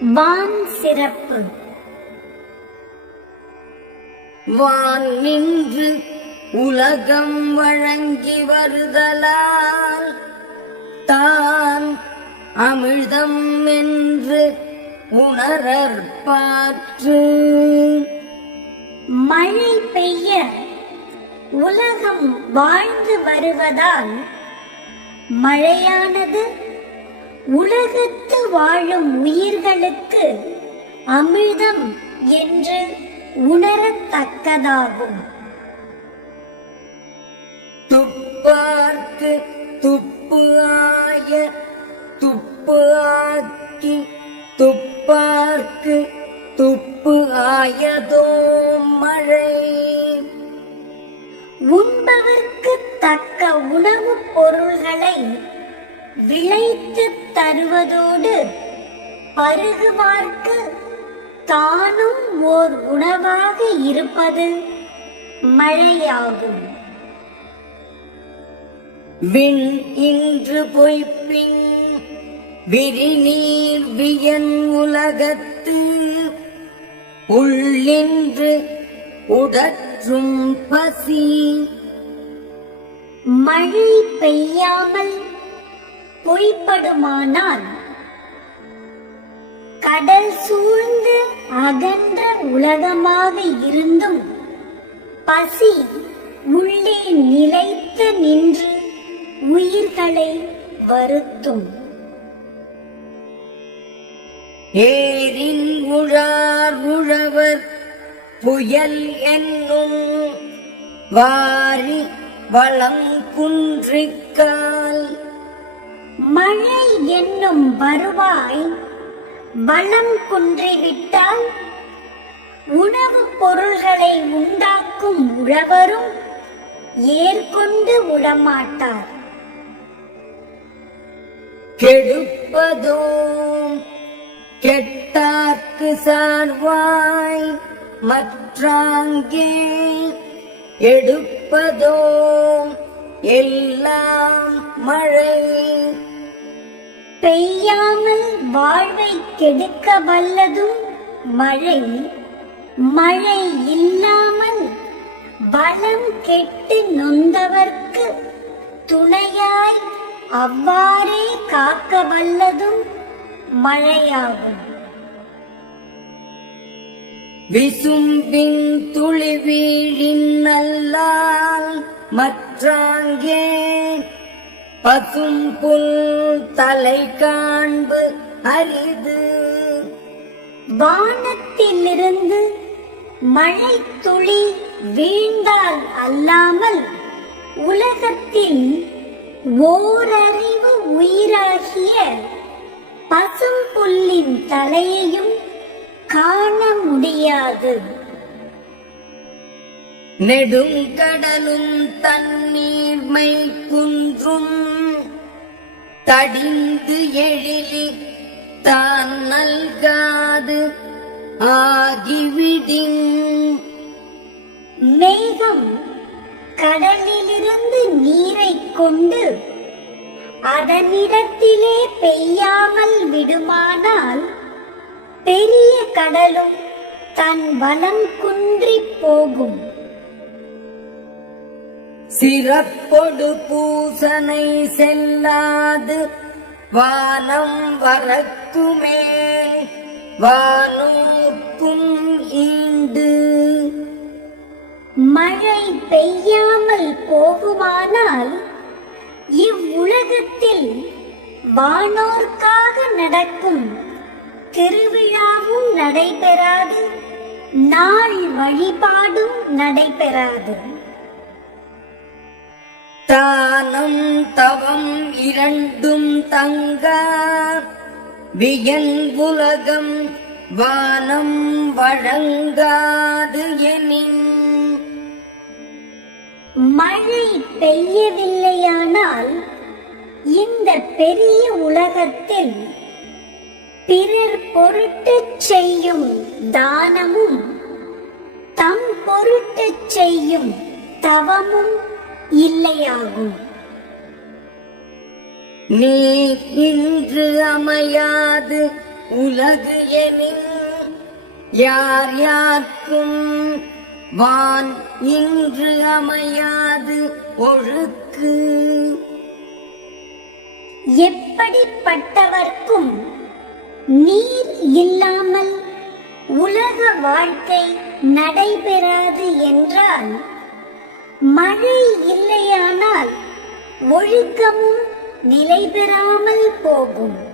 வான் சிறப்பு. வான் நின்று உலகம் வழங்கி வருதலால் தான் அமிழ்தம் என்று உணரற்பாற்று. மழை பெய்ய உலகம் வாழ்ந்து வருவதால் மழையானது உலகத்து வாழும் உயிர்களுக்கு அமிழ்தம் என்று உணரத்தக்கதாகும். துப்பார்க்கு துப்பு ஆய துப்பு ஆக்கி துப்பார்க்கு துப்பு ஆயதோ மழை. உண்பவர்க்கு தக்க உணவுப் பொருள்களை விளைத்து தருவதோடு பருகுவார்க்கு தானும் ஓர் உணவாக இருப்பது மழையாகும். விண் இன்று பொய்ப்பின் விரிநீர் வியன் உலகத்து உள்ளின்று உடற்றும் பசி. மழை பெய்யாமல் பொய்ப்படுமானால் கடல் சூழ்ந்து அகன்ற உலகமாக இருந்தும் பசி உள்ளே நிலைத்து நின்று உயிர்களை வருத்தும். ஏரின் உழார் உழவர் புயல் என்னும் வாரி வளம் குன்றிக்கால். மழை என்னும் வருவாய் வளம் குன்றிவிட்டால் உணவுப் பொருள்களை உண்டாக்கும் உழவரும் ஏற்கொண்டு உடமாட்டார். கெடுப்பதோ கெட்டார்க்கு சார்வாய் மற்றாங்கே எடுப்பதோ எல்லாம் மழை. பெய்யாமல் வாழ்வை கெடுக்க வல்லதும் மழை. மழை இல்லாமல் வளம் கெட்டு நொந்தவர்க்கு துணையாய் அவ்வாறே காக்க வல்லதும் மழையாகும். விசும்பின் துளி வீழின் நல்லால் மற்றாங்கே பசும் புல் தலை காண்பு அரிது. வானத்திலிருந்து மழை துளி வீழ்ந்தால் அல்லாமல் உலகத்தில் ஓரறிவு உயிராகிய பசும் புல்லின் தலையையும் காண முடியாது. நெடுங்கடலும் தண்ணீர்மை குன்றும் தடிந்து எழிலி தான் நல்காது ஆகிவிடின். மேகம் கடலிலிருந்து நீரை கொண்டு அதனிடத்திலே பெய்யாமல் விடுமானால் பெரிய கடலும் தன் வளம் குன்றி போகும். சிறப்பொடு பூசனை செல்லாது வானம் வரக்குமே வானூர்க்கும் ஈண்டு. மழை பெய்யாமல் போகுமானால் இவ்வுலகத்தில் வானோர்க்காக நடக்கும் திருவிழாவும் நடைபெறாது, நாள் வழிபாடும் நடைபெறாது. தானம் தவம் இரண்டும் தங்க வியன் உலகம் வானம் வழங்காது எனின். மழை பெய்யவில்லையானால் இந்த பெரிய உலகத்தில் பிறர் பொருட்டுச் செய்யும் தானமும் தம் பொருட்டுச் செய்யும் தவமும் இல்லையாகும். நீர் இன்று அமையாது உலகு எனின் யார் யார்க்கும் வான் இன்று அமையாது ஒழுக்கு. எப்படிப்பட்டவர்க்கும் நீர் இல்லாமல் உலக வாழ்க்கை நடைபெறாது என்றால், மழை இல்லையானால் ஒழுக்கமும் நிலை பெறாமல் போகும்.